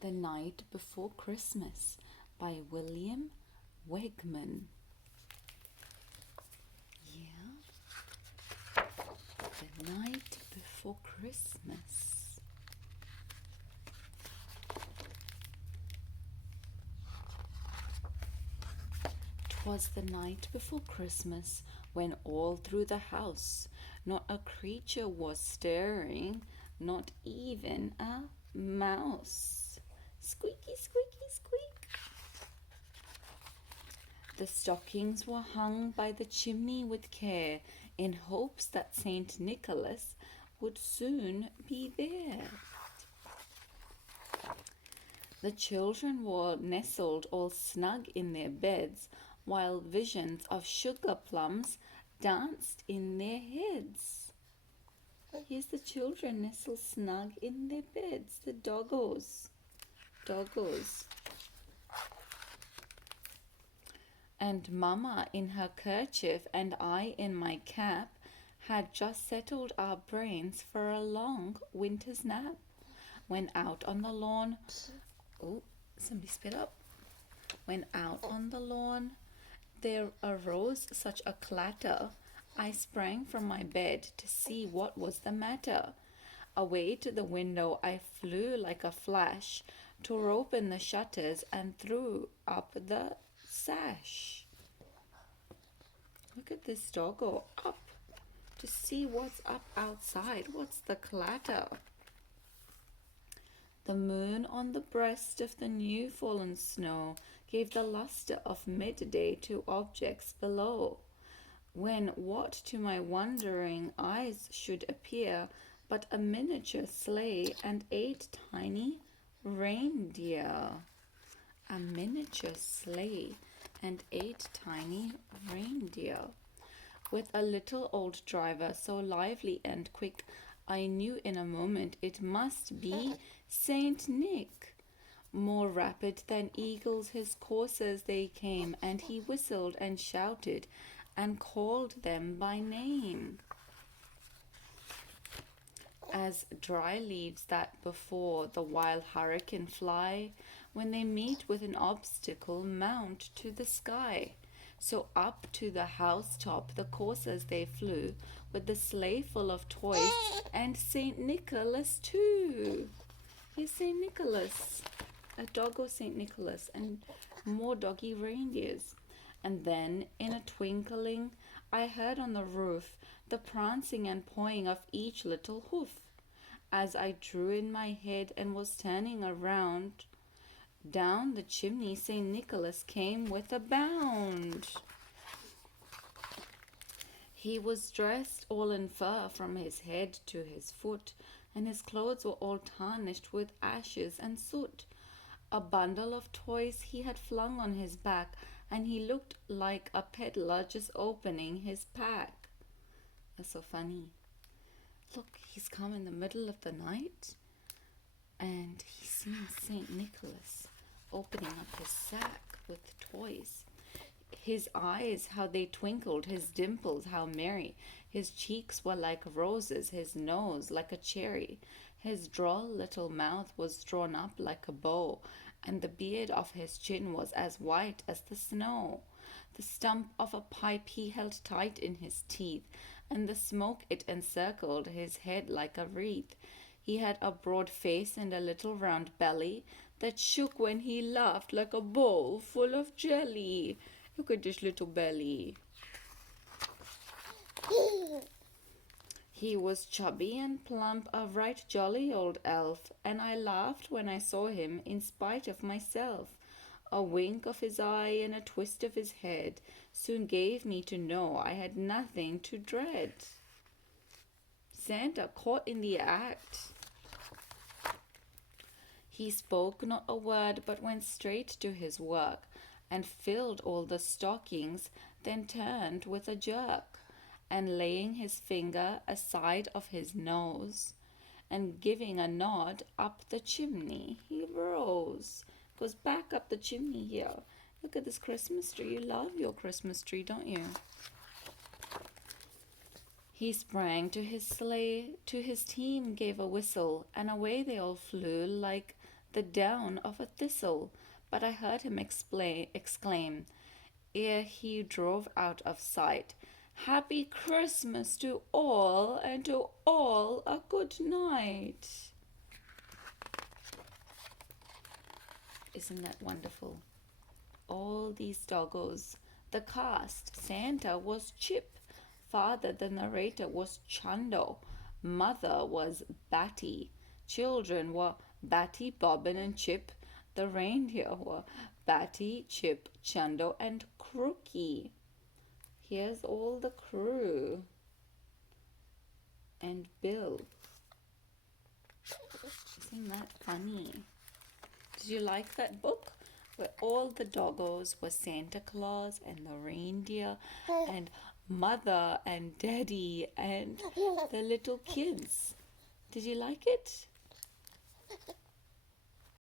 The Night Before Christmas by William Wegman. Yeah, The Night Before Christmas. 'Twas the night before Christmas, when all through the house not a creature was stirring, not even a mouse. Squeaky, squeaky, squeak. The stockings were hung by the chimney with care, in hopes that Saint Nicholas would soon be there. The children were nestled all snug in their beds, while visions of sugar plums danced in their heads. Here's the children nestled snug in their beds, the doggos. Doggos. And Mamma in her kerchief and I in my cap had just settled our brains for a long winter's nap. When out on the lawn, oh, somebody spit up. When out on the lawn, there arose such a clatter, I sprang from my bed to see what was the matter. Away to the window I flew like a flash, tore open the shutters and threw up the sash. Look at this doggo, up to see what's up outside. What's the clatter? The moon on the breast of the new fallen snow gave the lustre of midday to objects below, when what to my wondering eyes should appear but a miniature sleigh and 8 tiny reindeer. A miniature sleigh and 8 tiny reindeer, with a little old driver so lively and quick, I knew in a moment it must be Saint Nick. More rapid than eagles his coursers they came, and he whistled and shouted and called them by name. As dry leaves that before the wild hurricane fly, when they meet with an obstacle mount to the sky. So up to the housetop the coursers they flew, with the sleigh full of toys, and Saint Nicholas too. Here's Saint Nicholas, a doggo Saint Nicholas, and more doggy reindeers. And then, in a twinkling, I heard on the roof the prancing and pawing of each little hoof. As I drew in my head and was turning around, down the chimney Saint Nicholas came with a bound. He was dressed all in fur from his head to his foot, and his clothes were all tarnished with ashes and soot. A bundle of toys he had flung on his back, and he looked like a peddler just opening his pack. That's so funny. Look, he's come in the middle of the night, and he's seen Saint Nicholas opening up his sack with toys. His eyes, how they twinkled, his dimples, how merry. His cheeks were like roses, his nose like a cherry. His droll little mouth was drawn up like a bow, and the beard of his chin was as white as the snow. The stump of a pipe he held tight in his teeth, and the smoke it encircled his head like a wreath. He had a broad face and a little round belly that shook when he laughed like a bowl full of jelly. Look at this little belly. He was chubby and plump, a right jolly old elf, and I laughed when I saw him in spite of myself. A wink of his eye and a twist of his head soon gave me to know I had nothing to dread. Santa caught in the act. He spoke not a word, but went straight to his work, and filled all the stockings, then turned with a jerk, and laying his finger aside of his nose, and giving a nod up the chimney, he rose. Goes back up the chimney here. Look at this Christmas tree. You love your Christmas tree, don't you? He sprang to his sleigh, to his team gave a whistle, and away they all flew like the down of a thistle, but I heard him exclaim, ere he drove out of sight, "Happy Christmas to all, and to all a good night." Isn't that wonderful? All these doggos. The cast. Santa was Chip. Father, the narrator, was Chundo. Mother was Batty. Children were Batty, Bobbin, and Chip. The reindeer were Batty, Chip, Chundo, and Crooky. Here's all the crew. And Bill. Isn't that funny? Did you like that book? Where all the doggos were Santa Claus and the reindeer and mother and daddy and the little kids. Did you like it?